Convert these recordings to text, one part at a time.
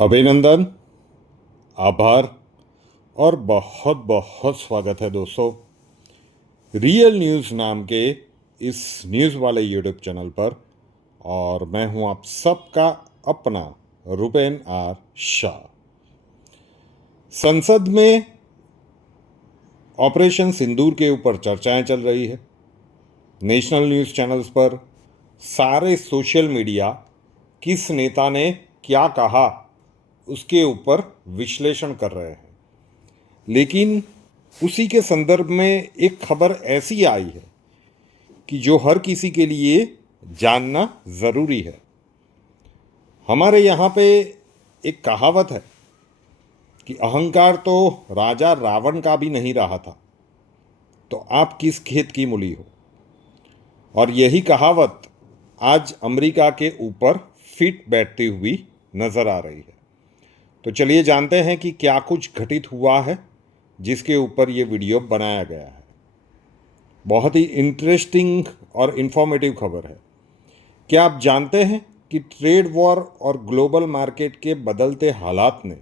अभिनंदन, आभार और बहुत बहुत स्वागत है दोस्तों रियल न्यूज़ नाम के इस न्यूज़ वाले यूट्यूब चैनल पर। और मैं हूं आप सबका अपना रुपेन आर शाह। संसद में ऑपरेशन सिंदूर के ऊपर चर्चाएं चल रही है। नेशनल न्यूज़ चैनल्स पर सारे सोशल मीडिया किस नेता ने क्या कहा उसके ऊपर विश्लेषण कर रहे हैं। लेकिन उसी के संदर्भ में एक खबर ऐसी आई है कि जो हर किसी के लिए जानना ज़रूरी है। हमारे यहाँ पे एक कहावत है कि अहंकार तो राजा रावण का भी नहीं रहा था, तो आप किस खेत की मूली हो। और यही कहावत आज अमेरिका के ऊपर फिट बैठती हुई नज़र आ रही है। तो चलिए जानते हैं कि क्या कुछ घटित हुआ है जिसके ऊपर ये वीडियो बनाया गया है। बहुत ही इंटरेस्टिंग और इन्फॉर्मेटिव खबर है। क्या आप जानते हैं कि ट्रेड वॉर और ग्लोबल मार्केट के बदलते हालात ने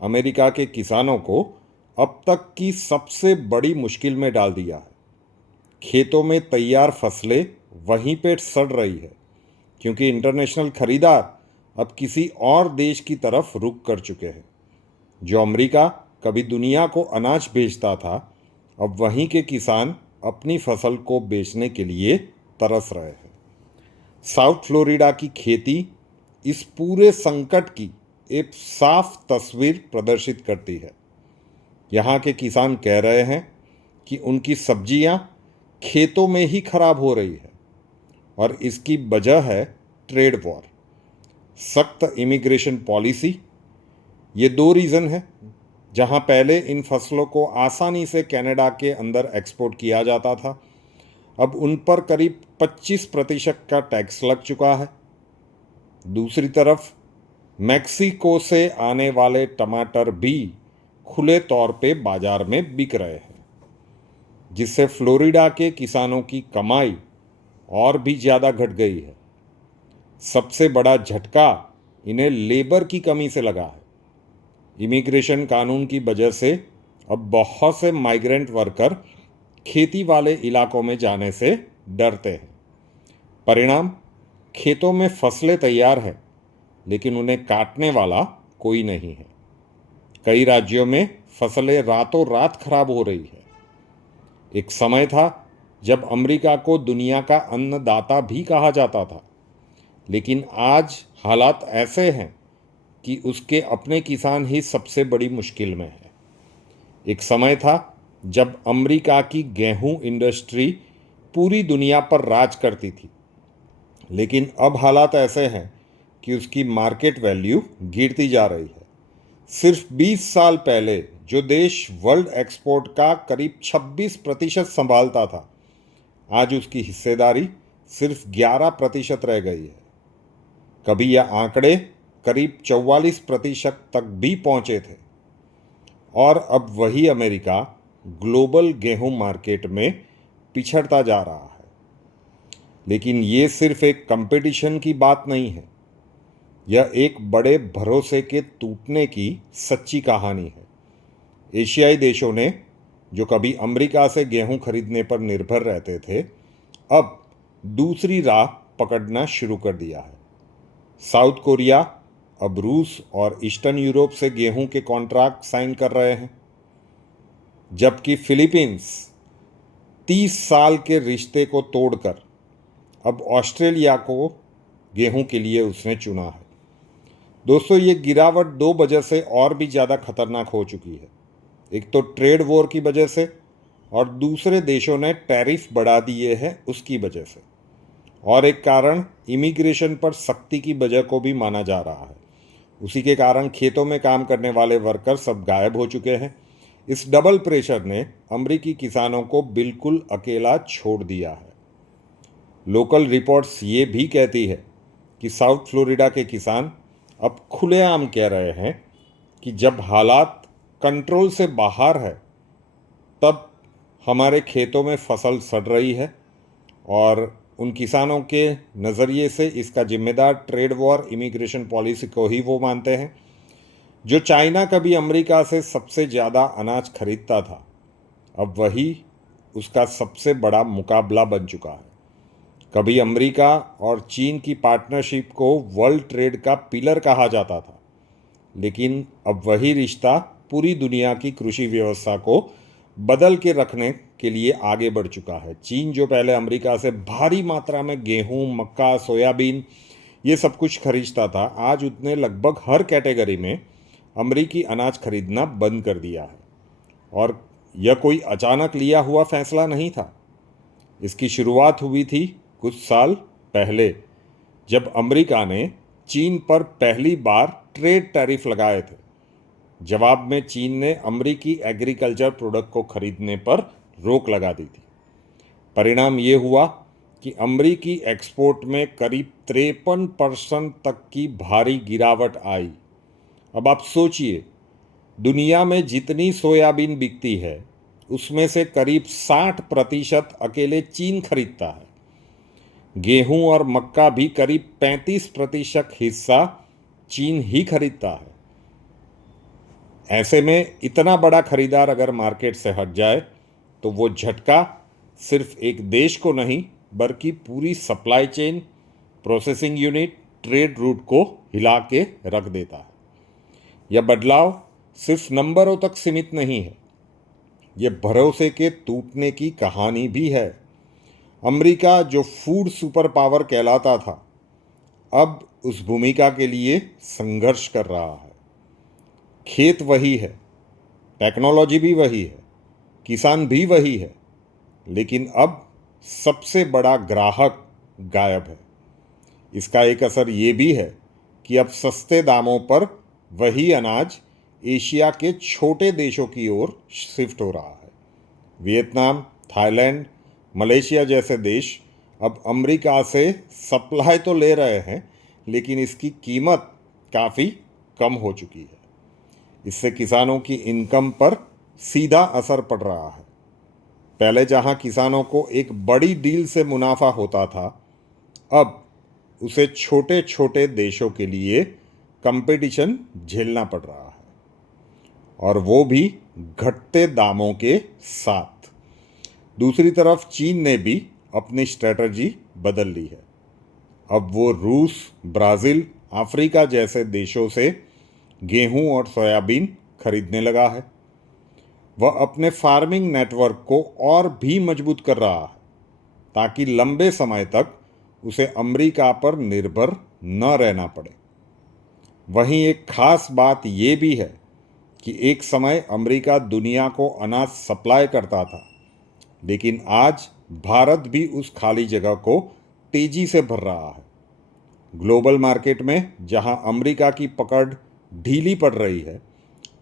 अमेरिका के किसानों को अब तक की सबसे बड़ी मुश्किल में डाल दिया है। खेतों में तैयार फसलें वहीं पे सड़ रही है क्योंकि इंटरनेशनल खरीदार अब किसी और देश की तरफ रुख कर चुके हैं। जो अमेरिका कभी दुनिया को अनाज बेचता था, अब वहीं के किसान अपनी फसल को बेचने के लिए तरस रहे हैं। साउथ फ्लोरिडा की खेती इस पूरे संकट की एक साफ तस्वीर प्रदर्शित करती है। यहाँ के किसान कह रहे हैं कि उनकी सब्जियाँ खेतों में ही खराब हो रही है और इसकी वजह है ट्रेड वॉर, सख्त इमिग्रेशन पॉलिसी। ये दो रीज़न है। जहां पहले इन फसलों को आसानी से कनाडा के अंदर एक्सपोर्ट किया जाता था, अब उन पर करीब 25% का टैक्स लग चुका है। दूसरी तरफ मैक्सिको से आने वाले टमाटर भी खुले तौर पे बाजार में बिक रहे हैं, जिससे फ्लोरिडा के किसानों की कमाई और भी ज़्यादा घट गई है। सबसे बड़ा झटका इन्हें लेबर की कमी से लगा है। इमिग्रेशन कानून की वजह से अब बहुत से माइग्रेंट वर्कर खेती वाले इलाकों में जाने से डरते हैं। परिणाम, खेतों में फसलें तैयार है लेकिन उन्हें काटने वाला कोई नहीं है। कई राज्यों में फसलें रातों रात खराब हो रही है। एक समय था जब अमेरिका को दुनिया का अन्नदाता भी कहा जाता था, लेकिन आज हालात ऐसे हैं कि उसके अपने किसान ही सबसे बड़ी मुश्किल में है। एक समय था जब अमेरिका की गेहूं इंडस्ट्री पूरी दुनिया पर राज करती थी, लेकिन अब हालात ऐसे हैं कि उसकी मार्केट वैल्यू गिरती जा रही है। सिर्फ 20 साल पहले जो देश वर्ल्ड एक्सपोर्ट का करीब 26% संभालता था, आज उसकी हिस्सेदारी सिर्फ 11% रह गई है। कभी यह आंकड़े करीब 44% तक भी पहुंचे थे। और अब वही अमेरिका ग्लोबल गेहूं मार्केट में पिछड़ता जा रहा है। लेकिन ये सिर्फ एक कंपटीशन की बात नहीं है, यह एक बड़े भरोसे के टूटने की सच्ची कहानी है। एशियाई देशों ने, जो कभी अमेरिका से गेहूं खरीदने पर निर्भर रहते थे, अब दूसरी राह पकड़ना शुरू कर दिया है। साउथ कोरिया अब रूस और ईस्टर्न यूरोप से गेहूं के कॉन्ट्रैक्ट साइन कर रहे हैं, जबकि फिलीपींस 30 साल के रिश्ते को तोड़कर अब ऑस्ट्रेलिया को गेहूं के लिए उसने चुना है। दोस्तों, ये गिरावट दो वजह से और भी ज़्यादा खतरनाक हो चुकी है। एक तो ट्रेड वॉर की वजह से, और दूसरे देशों ने टैरिफ बढ़ा दिए हैं उसकी वजह से। और एक कारण इमिग्रेशन पर सख्ती की वजह को भी माना जा रहा है। उसी के कारण खेतों में काम करने वाले वर्कर सब गायब हो चुके हैं। इस डबल प्रेशर ने अमेरिकी किसानों को बिल्कुल अकेला छोड़ दिया है। लोकल रिपोर्ट्स ये भी कहती है कि साउथ फ्लोरिडा के किसान अब खुलेआम कह रहे हैं कि जब हालात कंट्रोल से बाहर है, तब हमारे खेतों में फसल सड़ रही है। और उन किसानों के नज़रिए से इसका जिम्मेदार ट्रेड वॉर, इमिग्रेशन पॉलिसी को ही वो मानते हैं। जो चाइना कभी अमेरिका से सबसे ज़्यादा अनाज खरीदता था, अब वही उसका सबसे बड़ा मुकाबला बन चुका है। कभी अमेरिका और चीन की पार्टनरशिप को वर्ल्ड ट्रेड का पिलर कहा जाता था, लेकिन अब वही रिश्ता पूरी दुनिया की कृषि व्यवस्था को बदल के रखने के लिए आगे बढ़ चुका है। चीन जो पहले अमेरिका से भारी मात्रा में गेहूं, मक्का, सोयाबीन ये सब कुछ खरीदता था, आज उसने लगभग हर कैटेगरी में अमेरिकी अनाज खरीदना बंद कर दिया है। और यह कोई अचानक लिया हुआ फैसला नहीं था। इसकी शुरुआत हुई थी कुछ साल पहले, जब अमेरिका ने चीन पर पहली बार ट्रेड टैरिफ लगाए थे। जवाब में चीन ने अमेरिकी एग्रीकल्चर प्रोडक्ट को खरीदने पर रोक लगा दी थी। परिणाम ये हुआ कि अमेरिकी एक्सपोर्ट में करीब 53% तक की भारी गिरावट आई। अब आप सोचिए, दुनिया में जितनी सोयाबीन बिकती है उसमें से करीब 60% अकेले चीन खरीदता है। गेहूं और मक्का भी करीब 35% हिस्सा चीन ही खरीदता है। ऐसे में इतना बड़ा खरीदार अगर मार्केट से हट जाए तो वो झटका सिर्फ एक देश को नहीं बल्कि पूरी supply chain, processing unit, trade route को हिला के रख देता है। यह बदलाव सिर्फ नंबरों तक सीमित नहीं है, यह भरोसे के टूटने की कहानी भी है। अमेरिका जो फूड सुपर पावर कहलाता था, अब उस भूमिका के लिए संघर्ष कर रहा है। खेत वही है, टेक्नोलॉजी भी वही है, किसान भी वही है, लेकिन अब सबसे बड़ा ग्राहक गायब है। इसका एक असर ये भी है कि अब सस्ते दामों पर वही अनाज एशिया के छोटे देशों की ओर शिफ्ट हो रहा है। वियतनाम, थाईलैंड, मलेशिया जैसे देश अब अमेरिका से सप्लाई तो ले रहे हैं, लेकिन इसकी कीमत काफ़ी कम हो चुकी है। इससे किसानों की इनकम पर सीधा असर पड़ रहा है। पहले जहां किसानों को एक बड़ी डील से मुनाफा होता था, अब उसे छोटे छोटे देशों के लिए कंपटीशन झेलना पड़ रहा है, और वो भी घटते दामों के साथ। दूसरी तरफ चीन ने भी अपनी स्ट्रेटजी बदल ली है। अब वो रूस, ब्राज़ील, अफ्रीका जैसे देशों से गेहूं और सोयाबीन खरीदने लगा है। वह अपने फार्मिंग नेटवर्क को और भी मजबूत कर रहा है, ताकि लंबे समय तक उसे अमेरिका पर निर्भर न रहना पड़े। वहीं एक खास बात ये भी है कि एक समय अमेरिका दुनिया को अनाज सप्लाई करता था, लेकिन आज भारत भी उस खाली जगह को तेजी से भर रहा है। ग्लोबल मार्केट में जहां अमेरिका की पकड़ ढीली पड़ रही है,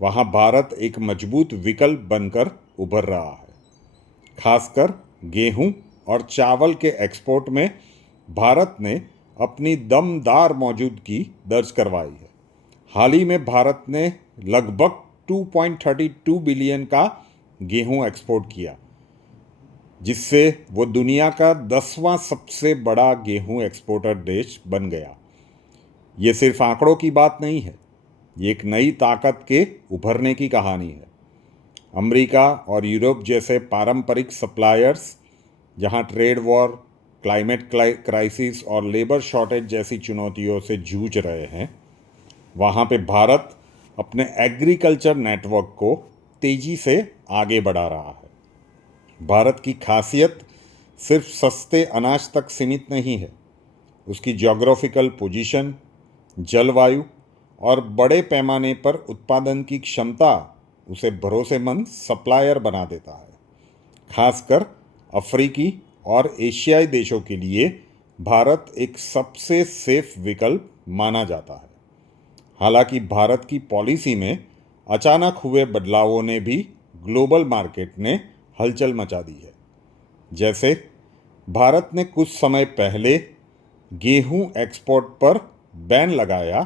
वहां भारत एक मजबूत विकल्प बनकर उभर रहा है। खासकर गेहूं और चावल के एक्सपोर्ट में भारत ने अपनी दमदार मौजूदगी दर्ज करवाई है। हाल ही में भारत ने लगभग 2.32 बिलियन का गेहूं एक्सपोर्ट किया, जिससे वो दुनिया का 10वां सबसे बड़ा गेहूं एक्सपोर्टर देश बन गया। ये सिर्फ आंकड़ों की बात नहीं है, ये एक नई ताकत के उभरने की कहानी है। अमेरिका और यूरोप जैसे पारंपरिक सप्लायर्स जहां ट्रेड वॉर, क्लाइमेट क्राइसिस और लेबर शॉर्टेज जैसी चुनौतियों से जूझ रहे हैं, वहां पे भारत अपने एग्रीकल्चर नेटवर्क को तेजी से आगे बढ़ा रहा है। भारत की खासियत सिर्फ सस्ते अनाज तक सीमित नहीं है, उसकी ज्योग्राफिकल पोजीशन, जलवायु और बड़े पैमाने पर उत्पादन की क्षमता उसे भरोसेमंद सप्लायर बना देता है। खासकर अफ्रीकी और एशियाई देशों के लिए भारत एक सबसे सेफ विकल्प माना जाता है। हालांकि भारत की पॉलिसी में अचानक हुए बदलावों ने भी ग्लोबल मार्केट में हलचल मचा दी है। जैसे भारत ने कुछ समय पहले गेहूं एक्सपोर्ट पर बैन लगाया,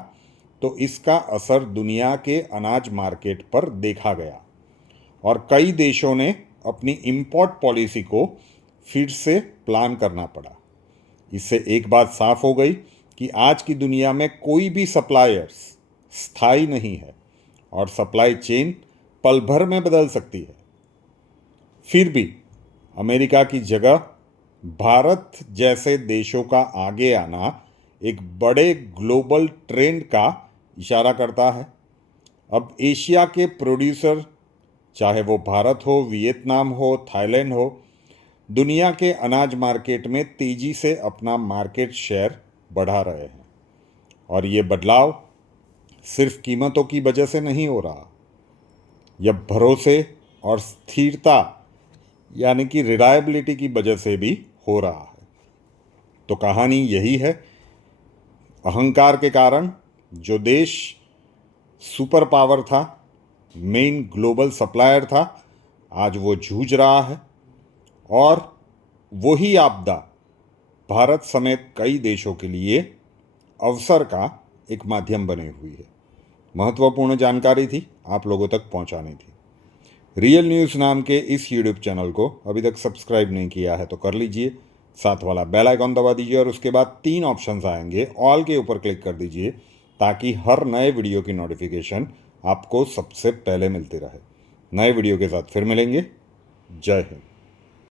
तो इसका असर दुनिया के अनाज मार्केट पर देखा गया और कई देशों ने अपनी इंपोर्ट पॉलिसी को फिर से प्लान करना पड़ा। इससे एक बात साफ हो गई कि आज की दुनिया में कोई भी सप्लायर्स स्थायी नहीं है और सप्लाई चेन पल भर में बदल सकती है। फिर भी अमेरिका की जगह भारत जैसे देशों का आगे आना एक बड़े ग्लोबल ट्रेंड का इशारा करता है। अब एशिया के प्रोड्यूसर, चाहे वो भारत हो, वियतनाम हो, थाईलैंड हो, दुनिया के अनाज मार्केट में तेजी से अपना मार्केट शेयर बढ़ा रहे हैं। और ये बदलाव सिर्फ कीमतों की वजह से नहीं हो रहा, यह भरोसे और स्थिरता यानी कि रिलायबिलिटी की वजह से भी हो रहा है। तो कहानी यही है, अहंकार के कारण जो देश सुपर पावर था, मेन ग्लोबल सप्लायर था, आज वो जूझ रहा है और वही आपदा भारत समेत कई देशों के लिए अवसर का एक माध्यम बनी हुई है। महत्वपूर्ण जानकारी थी, आप लोगों तक पहुंचानी थी। रियल न्यूज़ नाम के इस यूट्यूब चैनल को अभी तक सब्सक्राइब नहीं किया है तो कर लीजिए, साथ वाला बेल आइकॉन दबा दीजिए और उसके बाद 3 ऑप्शंस आएंगे, ऑल के ऊपर क्लिक कर दीजिए ताकि हर नए वीडियो की नोटिफिकेशन आपको सबसे पहले मिलती रहे। नए वीडियो के साथ फिर मिलेंगे। जय हिंद।